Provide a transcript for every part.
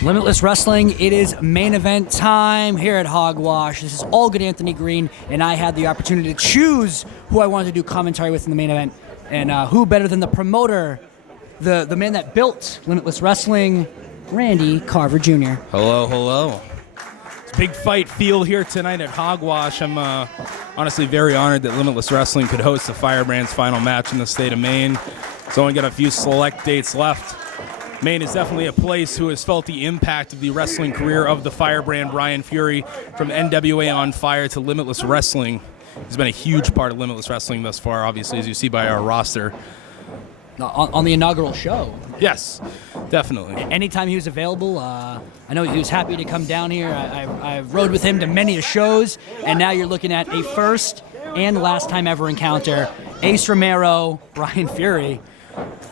Limitless Wrestling, it is main event time here at Hogwash. This is all good Anthony Green, and I had the opportunity to choose who I wanted to do commentary with in the main event. And who better than the promoter, the man that built Limitless Wrestling, Randy Carver Jr. Hello, hello. It's a big fight feel here tonight at Hogwash. I'm honestly very honored that Limitless Wrestling could host the Firebrand's final match in the state of Maine. It's only got a few select dates left. Maine is definitely a place who has felt the impact of the wrestling career of the Firebrand, Brian Fury, from NWA On Fire to Limitless Wrestling. He's been a huge part of Limitless Wrestling thus far, obviously, as you see by our roster. On the inaugural show. Yes, definitely. Anytime he was available, I know he was happy to come down here. I've rode with him to many shows, and now you're looking at a first and last time ever encounter. Ace Romero, Brian Fury.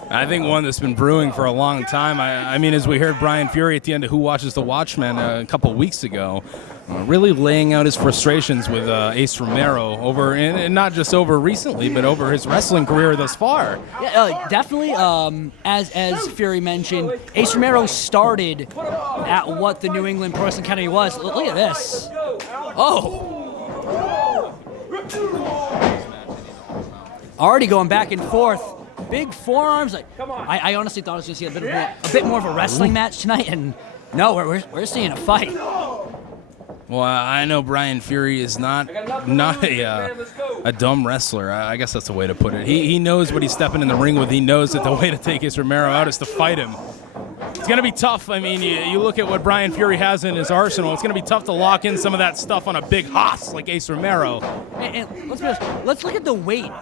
I think one that's been brewing for a long time. I mean, as we heard Brian Fury at the end of Who Watches the Watchmen a couple weeks ago, really laying out his frustrations with Ace Romero over, and not just over recently, but over his wrestling career thus far. Yeah, definitely. As Fury mentioned, Ace Romero started at what the New England Pro Wrestling Academy was. Look at this. Oh. Already going back and forth. Big forearms. Like, I honestly thought I was going to see a bit more of a wrestling match tonight, and no, we're seeing a fight. Well, I know Brian Fury is not a dumb wrestler. I guess that's the way to put it. He knows what he's stepping in the ring with. He knows that the way to take Ace Romero out is to fight him. It's going to be tough. I mean, you look at what Brian Fury has in his arsenal. It's going to be tough to lock in some of that stuff on a big hoss like Ace Romero. And let's look at the weight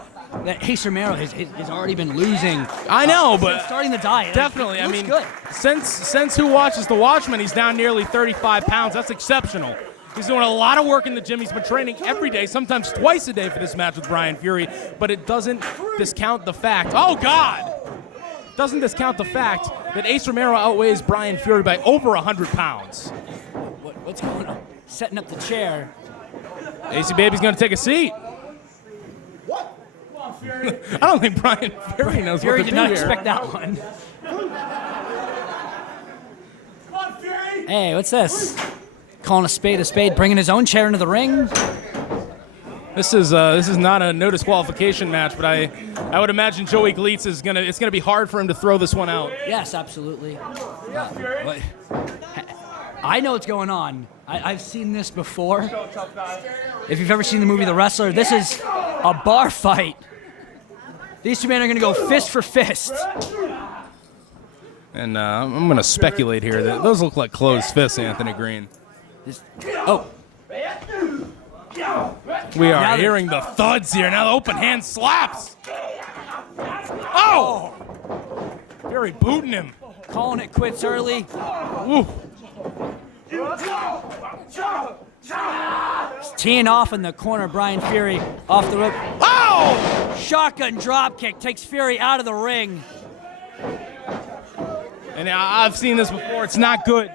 that Ace Romero has already been losing. I know, but starting the diet. Definitely. I mean, good. Since Who Watches the Watchmen, he's down nearly 35 pounds. That's exceptional. He's doing a lot of work in the gym. He's been training every day, sometimes twice a day for this match with Brian Fury, but it doesn't discount the fact, oh God, doesn't discount the fact that Ace Romero outweighs Brian Fury by over 100 pounds. What's going on? Setting up the chair. AC Baby's going to take a seat. What? Come on, Fury. I don't think Brian Fury knows Fury what to do did not here. expect that one. Come on, Fury. Hey, what's this? Calling a spade, bringing his own chair into the ring. This is not a no disqualification match, but I would imagine Joey Gleitz it's gonna be hard for him to throw this one out. Yes, absolutely. I know what's going on. I've seen this before. If you've ever seen the movie The Wrestler, this is a bar fight. These two men are gonna go fist for fist. And I'm gonna speculate here that those look like closed fists, Anthony Green. Oh. We are hearing the thuds here. Now the open hand slaps. Oh! Fury booting him. Calling it quits early. Ooh. Teeing off in the corner, Brian Fury off the rope. Oh! Shotgun drop kick takes Fury out of the ring. And I've seen this before. It's not good.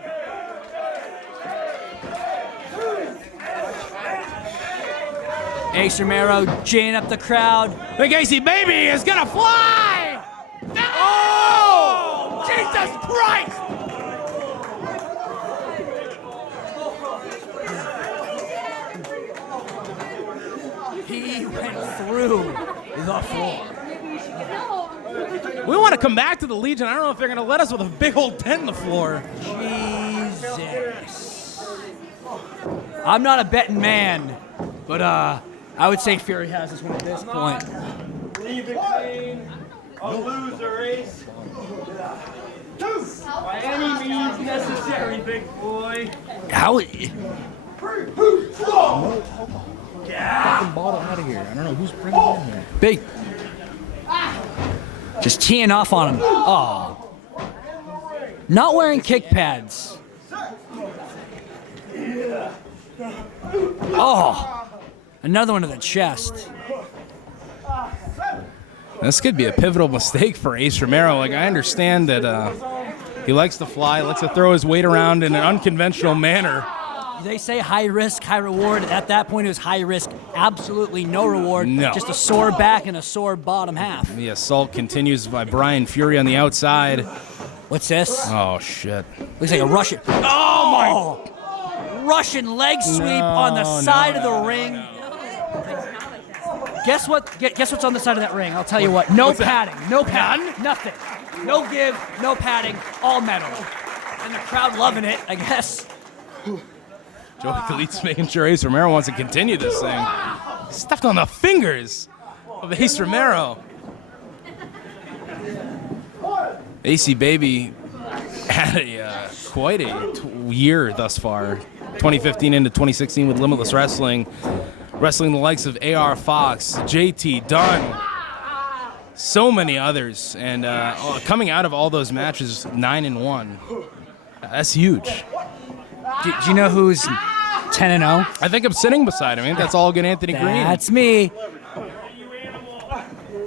Ace Romero ginning up the crowd. The Gacy baby is gonna fly! Oh! Jesus Christ! He went through the floor. We want to come back to the Legion. I don't know if they're gonna let us with a big old dent in the floor. Jesus. I'm not a betting man, but I would say Fury has this one at this point. Leave it clean. A loser, Ace. By any means necessary, big boy. How? Fucking bottle out of here. I don't know who's bringing it in here. Big. Just teeing off on him. Oh. Not wearing kick pads. Oh. Another one to the chest. This could be a pivotal mistake for Ace Romero. Like, I understand that he likes to fly, likes to throw his weight around in an unconventional manner. They say high risk, high reward. At that point, it was high risk, absolutely no reward. No. Just a sore back and a sore bottom half. The assault continues by Brian Fury on the outside. What's this? Oh, shit. Looks like a Russian. Oh, my! Russian leg sweep on the side of the ring. Guess what? Guess what's on the side of that ring? I'll tell you what. No padding. No padding. Nothing. No give. No padding. All metal. And the crowd loving it, I guess. Joey Galit's making sure Ace Romero wants to continue this thing. Stepped on the fingers of Ace Romero. AC Baby had quite a year thus far. 2015 into 2016 with Limitless Wrestling. Wrestling the likes of AR Fox, JT Dunn, so many others. And coming out of all those matches, 9-1. That's huge. Do you know who's 10-0? I think I'm sitting beside him. I think that's all good Anthony Green. That's me.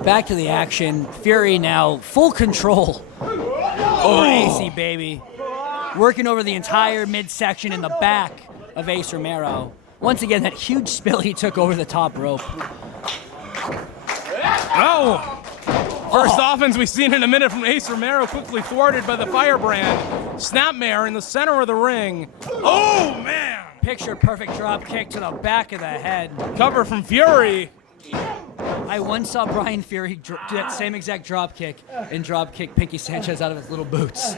Back to the action. Fury now full control over AC Baby. Working over the entire midsection in the back of Ace Romero. Once again, that huge spill he took over the top rope. Oh! First offense we've seen in a minute from Ace Romero, quickly thwarted by the Firebrand. Snapmare in the center of the ring. Oh, man! Picture perfect drop kick to the back of the head. Cover from Fury. I once saw Brian Fury do that same exact drop kick and drop kick Pinky Sanchez out of his little boots.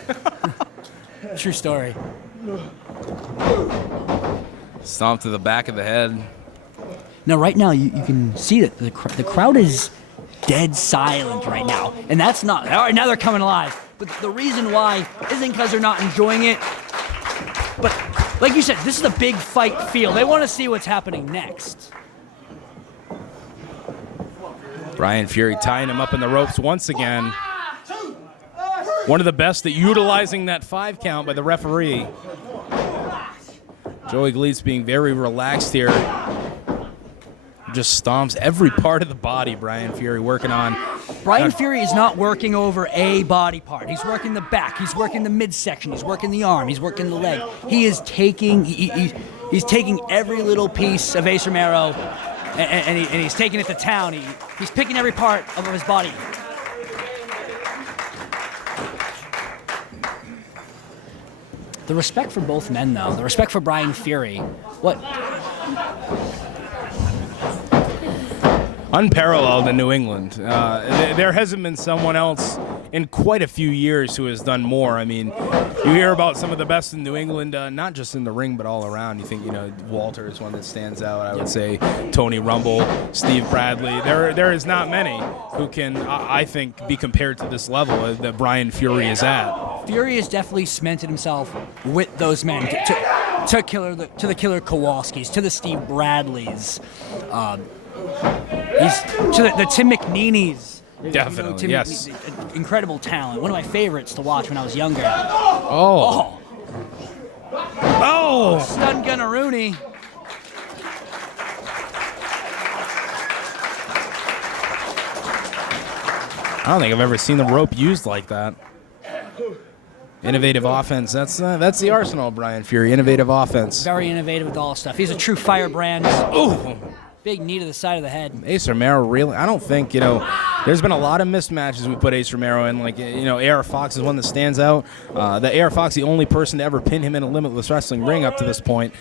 True story. Stomp to the back of the head. Now, right now, you can see that the crowd is dead silent right now. And that's not... All right, now they're coming alive. But the reason why isn't because they're not enjoying it. But, like you said, this is a big fight feel. They want to see what's happening next. Brian Fury tying him up in the ropes once again. One of the best at utilizing that 5 count by the referee. Joey Gleets being very relaxed here. Just stomps every part of the body Brian Fury working on. Brian Fury is not working over a body part. He's working the back. He's working the midsection. He's working the arm. He's working the leg. He is taking he's taking every little piece of Ace Romero and he's taking it to town. He's picking every part of his body. The respect for both men, though. The respect for Brian Fury. What? Unparalleled in New England. There hasn't been someone else in quite a few years who has done more. I mean, you hear about some of the best in New England, not just in the ring, but all around. You think, Walter is one that stands out. I would say Tony Rumble, Steve Bradley. There is not many who can, I think, be compared to this level that Brian Fury is at. Fury has definitely cemented himself with those men, to the Killer Kowalskis, to the Steve Bradleys. He's to the Tim McNeenies. Definitely, yes. Incredible talent. One of my favorites to watch when I was younger. Oh. Stun Gunnaroony. I don't think I've ever seen the rope used like that. Innovative offense. That's the arsenal of Brian Fury. Innovative offense. Very innovative with all stuff. He's a true firebrand. Ooh. Big knee to the side of the head. Ace Romero really, I don't think, there's been a lot of missed matches we put Ace Romero in. Like, AR Fox is one that stands out. The AR Fox, the only person to ever pin him in a Limitless Wrestling ring up to this point.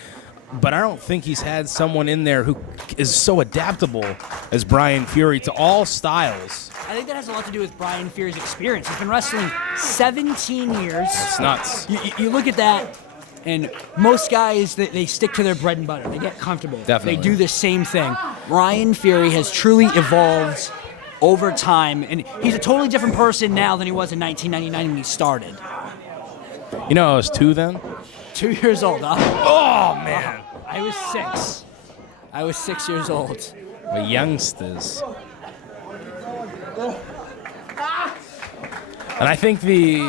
But I don't think he's had someone in there who is so adaptable as Brian Fury to all styles. I think that has a lot to do with Brian Fury's experience. He's been wrestling 17 years. It's nuts. You look at that, and most guys, they stick to their bread and butter. They get comfortable. Definitely. They do the same thing. Brian Fury has truly evolved over time, and he's a totally different person now than he was in 1999 when he started. I was 2 then? 2 years old, huh? Oh, man. I was 6. I was 6 years old. We're youngsters. And I think the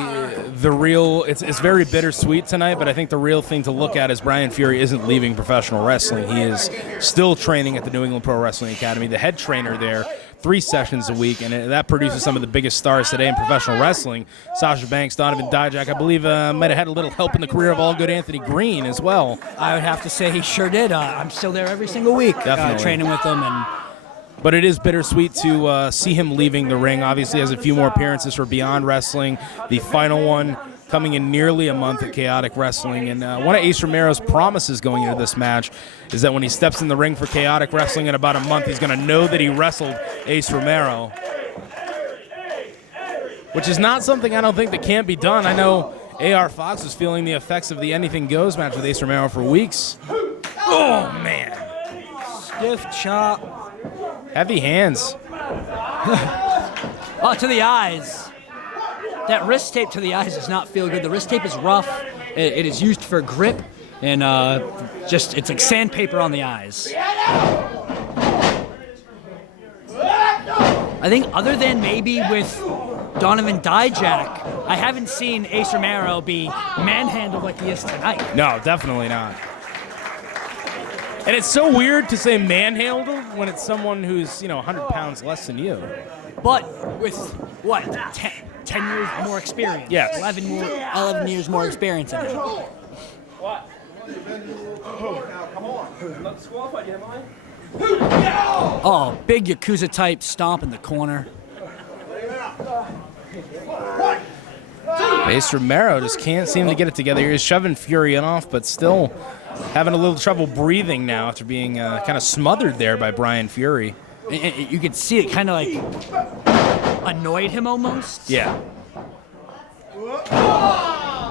real, it's very bittersweet tonight, but I think the real thing to look at is Brian Fury isn't leaving professional wrestling. He is still training at the New England Pro Wrestling Academy, the head trainer there, 3 sessions a week, and that produces some of the biggest stars today in professional wrestling. Sasha Banks, Donovan Dijak, I believe might have had a little help in the career of all good Anthony Green as well. I would have to say he sure did. I'm still there every single week, training with him. But it is bittersweet to see him leaving the ring. Obviously has a few more appearances for Beyond Wrestling. The final one coming in nearly a month at Chaotic Wrestling. And one of Ace Romero's promises going into this match is that when he steps in the ring for Chaotic Wrestling in about a month, he's going to know that he wrestled Ace Romero, which is not something I don't think that can't be done. I know AR Fox was feeling the effects of the Anything Goes match with Ace Romero for weeks. Oh, man. Stiff chop. Heavy hands. Oh, to the eyes. That wrist tape to the eyes does not feel good. The wrist tape is rough. It is used for grip, and it's like sandpaper on the eyes. I think other than maybe with Donovan Dijak, I haven't seen Ace Romero be manhandled like he is tonight. No, definitely not. And it's so weird to say manhandled when it's someone who's, 100 pounds less than you. But with, what, 10 years more experience? Yes. 11 years more experience in him. What? Come on. Not disqualified yet, am I? Oh, big Yakuza type stomp in the corner. Ace Romero just can't seem to get it together. He's shoving Fury off, but still having a little trouble breathing now after being kind of smothered there by Brian Fury. You could see it kind of like annoyed him almost. Yeah.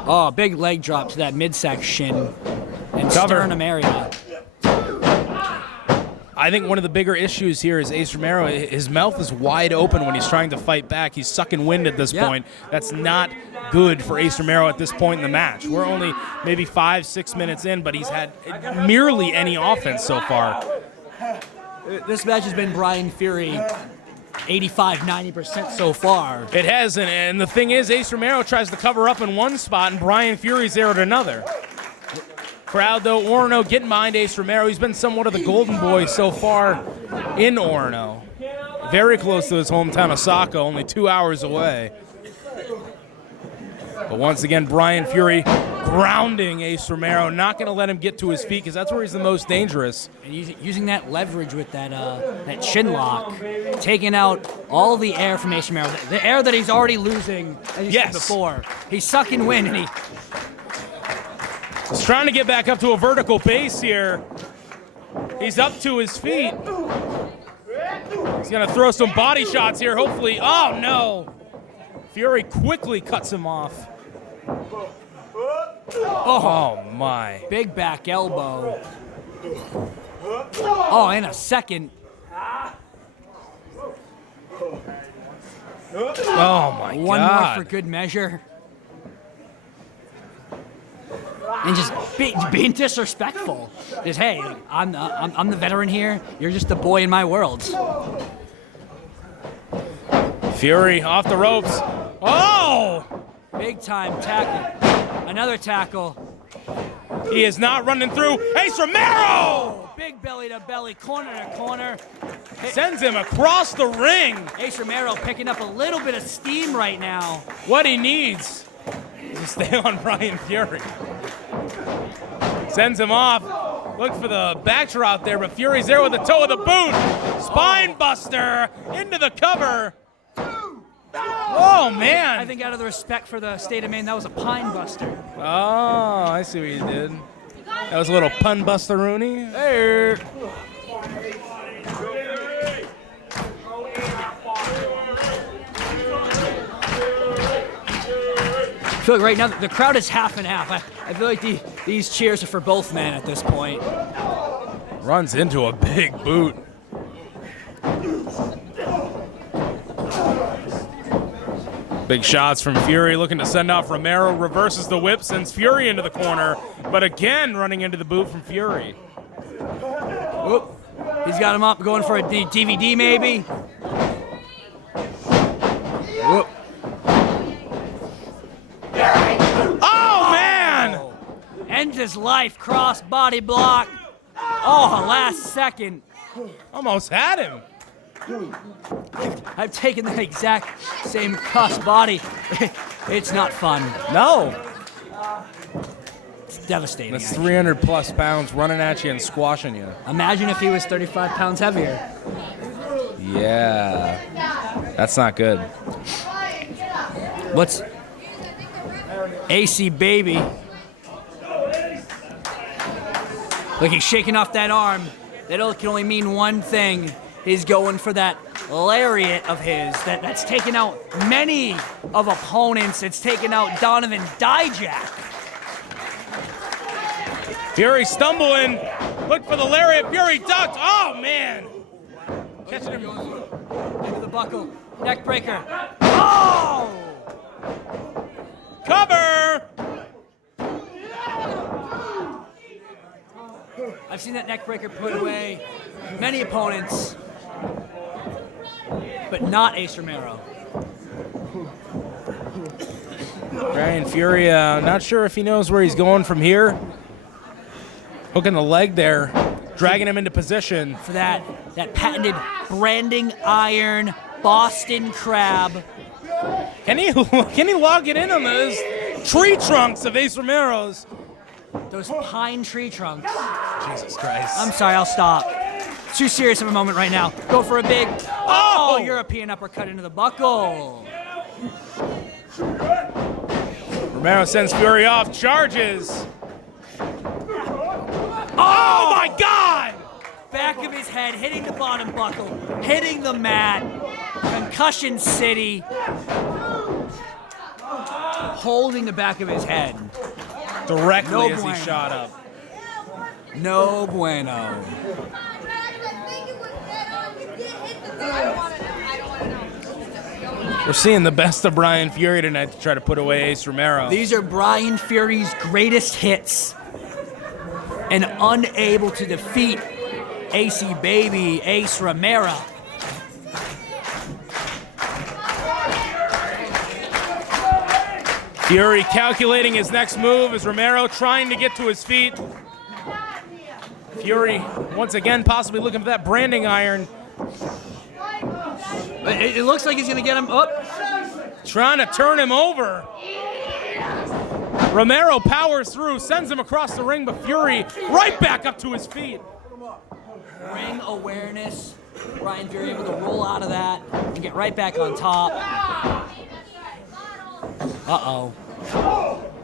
Oh, big leg drop to that midsection and sternum area. I think one of the bigger issues here is Ace Romero. His mouth is wide open when he's trying to fight back. He's sucking wind at this point. That's not good for Ace Romero at this point in the match. We're only maybe 5-6 minutes in, but he's had merely any offense so far. This match has been Brian Fury 85-90% so far. It has, and the thing is, Ace Romero tries to cover up in one spot, and Brian Fury's there at another. Crowd, though, Orono getting behind Ace Romero. He's been somewhat of the golden boy so far in Orono. Very close to his hometown of Saco, only 2 hours away. But once again, Brian Fury grounding Ace Romero, not going to let him get to his feet because that's where he's the most dangerous. And using that leverage with that chin lock, taking out all the air from Ace Romero, the air that he's already losing, as you said before. He's sucking wind, and he's trying to get back up to a vertical base here. He's up to his feet. He's going to throw some body shots here, hopefully. Oh, no. Fury quickly cuts him off. Oh, my. Big back elbow. Oh, in a second. Oh, my God. One more for good measure. And just being disrespectful. Just, hey, I'm the veteran here. You're just the boy in my world. Fury off the ropes. Oh! Big time tackle. Another tackle. He is not running through. Ace Romero! Big belly to belly, corner to corner. Sends him across the ring. Ace Romero picking up a little bit of steam right now. What he needs is to stay on Brian Fury. Sends him off. Look for the backdrop there, but Fury's there with the toe of the boot. Spine buster into the cover. Oh, man. I think out of the respect for the state of Maine, that was a pine buster. Oh, I see what you did. That was a little pun buster-rooney. Hey. I feel like right now the crowd is half and half. I feel like these cheers are for both men at this point. Runs into a big boot. Big shots from Fury, looking to send off Romero, reverses the whip, sends Fury into the corner, but again running into the boot from Fury. Whoop. He's got him up, going for a DVD maybe. Whoop. Oh, man! Ends his life, cross body block. Oh, last second. Almost had him. I've taken that exact same cross body. It's not fun. No. It's devastating. That's 300 plus pounds running at you and squashing you. Imagine if he was 35 pounds heavier. Yeah. That's not good. AC baby. Look, he's shaking off that arm. That can only mean one thing. He's going for that lariat of his that's taken out many of opponents. It's taken out Donovan Dijak. Fury stumbling. Look for the lariat. Fury ducked. Oh, man. Catching him. Into the buckle. Neck breaker. Oh! Cover. I've seen that neck breaker put away many opponents, but not Ace Romero. Brian Fury, not sure if he knows where he's going from here. Hooking the leg there, dragging him into position. For that patented branding iron Boston Crab. Can he lock it in on those tree trunks of Ace Romero's? Those pine tree trunks. Jesus Christ. I'm sorry, I'll stop. It's too serious of a moment right now. Go for a big, European uppercut into the buckle. Romero sends Fury off, charges. Oh my God! Back of his head, hitting the bottom buckle, hitting the mat. Concussion City. Holding the back of his head. Directly as he shot up. No bueno. We're seeing the best of Brian Fury tonight to try to put away Ace Romero. These are Brian Fury's greatest hits. And unable to defeat AC Baby, Ace Romero. Fury calculating his next move as Romero trying to get to his feet. Fury once again possibly looking for that branding iron. It looks like he's going to get him up. Trying to turn him over. Romero powers through, sends him across the ring, but Fury right back up to his feet. Ring awareness. Brian Fury able to roll out of that and get right back on top. Uh-oh.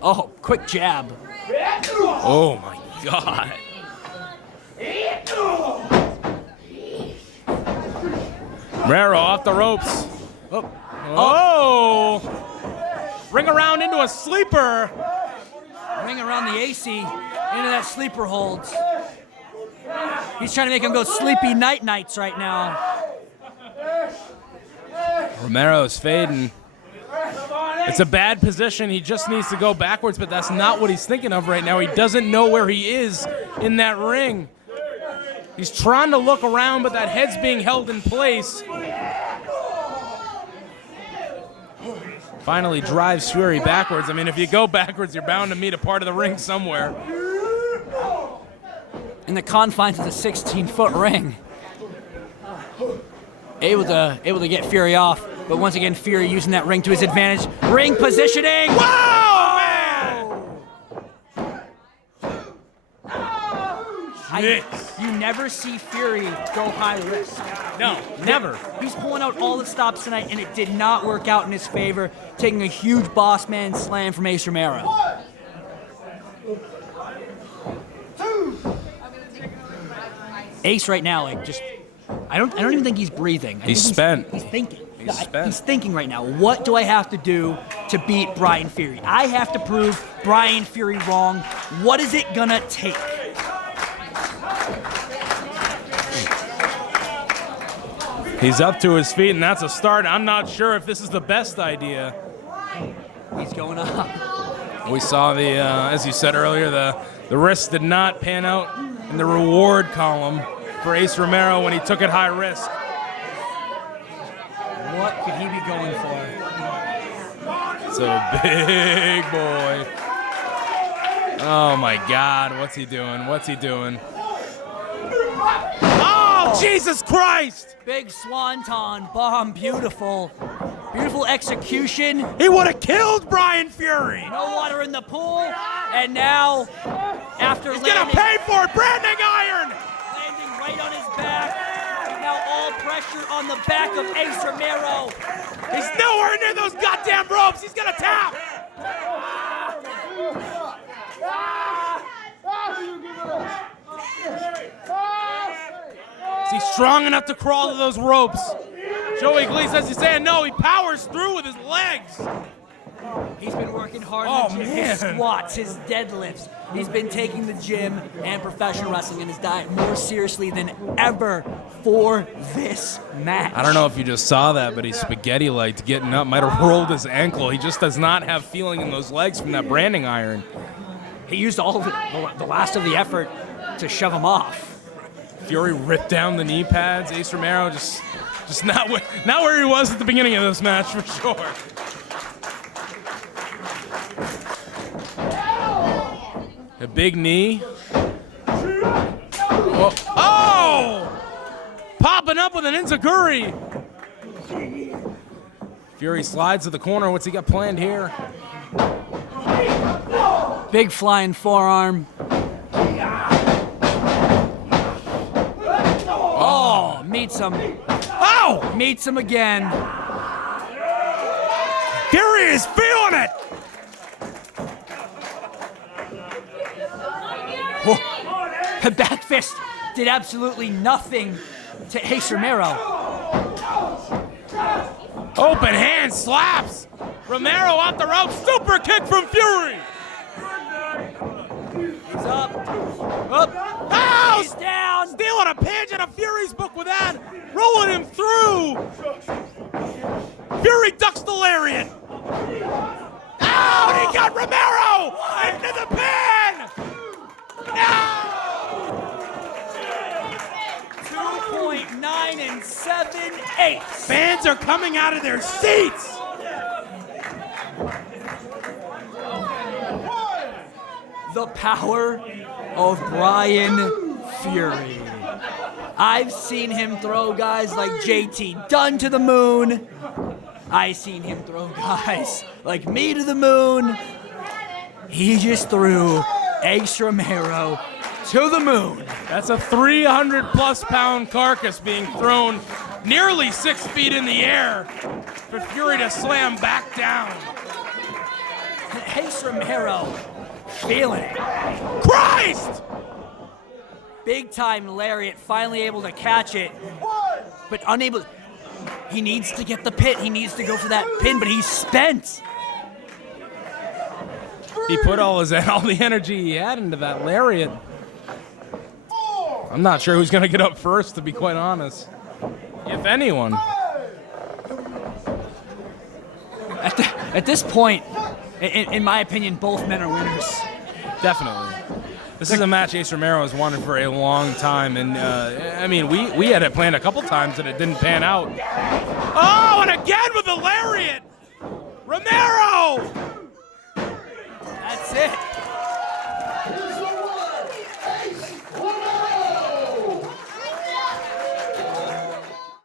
Oh, quick jab. Oh my God. Romero off the ropes. Oh. Ring around into a sleeper. Ring around the AC into that sleeper hold. He's trying to make him go sleepy nights right now. Romero's fading. It's a bad position. He just needs to go backwards, but that's not what he's thinking of right now. He doesn't know where he is in that ring. He's trying to look around, but that head's being held in place. Finally drives Fury backwards. I mean, if you go backwards, you're bound to meet a part of the ring somewhere. In the confines of the 16-foot ring. Able to get Fury off, but once again, Fury using that ring to his advantage. Ring positioning! Wow, man! You never see Fury go high risk. No, never. He's pulling out all the stops tonight, and it did not work out in his favor, taking a huge boss man slam from Ace Romero. Ace right now, like, just I don't even think he's breathing. He's spent. He's thinking. He's spent. He's thinking right now. What do I have to do to beat Brian Fury? I have to prove Brian Fury wrong. What is it gonna take? He's up to his feet, and that's a start. I'm not sure if this is the best idea. He's going up. We saw the, as you said earlier, the risk did not pan out in the reward column for Ace Romero when he took it high risk. What could he be going for? It's a big boy. Oh my God, what's he doing? What's he doing? Oh, Jesus Christ! Big swanton bomb, beautiful. Beautiful execution. He would have killed Brian Fury! No water in the pool, and now, after He's landing, gonna pay for it! Branding iron! landing right on his back, now all pressure on the back of Ace Romero. He's nowhere near those goddamn ropes! He's gonna tap! Is he strong enough to crawl to those ropes? Joey Glee says he's saying no. He powers through with his legs. He's been working hard Oh, in the gym. man. His squats, his deadlifts. He's been taking the gym and professional wrestling and his diet more seriously than ever for this match. I don't know if you just saw that, but he spaghetti-legged getting up. Might have rolled his ankle. He just does not have feeling in those legs from that branding iron. He used all of it, the last of the effort to shove him off. Fury ripped down the knee pads. Ace Romero just not where he was at the beginning of this match for sure. A big knee. Oh! Popping up with an enziguri. Fury slides to the corner. What's he got planned here? Big flying forearm. Oh, meets him. Oh! Meets him again. Fury is feeling it! The back fist did absolutely nothing to Ace Romero. Open hand slaps. Romero off the rope. Super kick from Fury. He's up. Up. Oh! He's down. Stealing a page out of Fury's book with that. Rolling him through. Fury ducks the lariat. Oh, he got Romero into the pin. No! 2.9 7/8. Fans are coming out of their seats. The power of Brian Fury. I've seen him throw guys like JT Dunn to the moon. I've seen him throw guys like me to the moon. He just threw Ace Romero to the moon. That's a 300-plus pound carcass being thrown nearly 6 feet in the air for Fury to slam back down. Ace Romero feeling it. Christ! Big time lariat, finally able to catch it, but unable. He needs to get the pin. He needs to go for that pin, but he's spent. He put all the energy he had into that lariat. I'm not sure who's going to get up first, to be quite honest. If anyone. At this point, in my opinion, both men are winners. Definitely. This is a match Ace Romero has wanted for a long time, and I mean, we had it planned a couple times and it didn't pan out. Oh, and again with the lariat!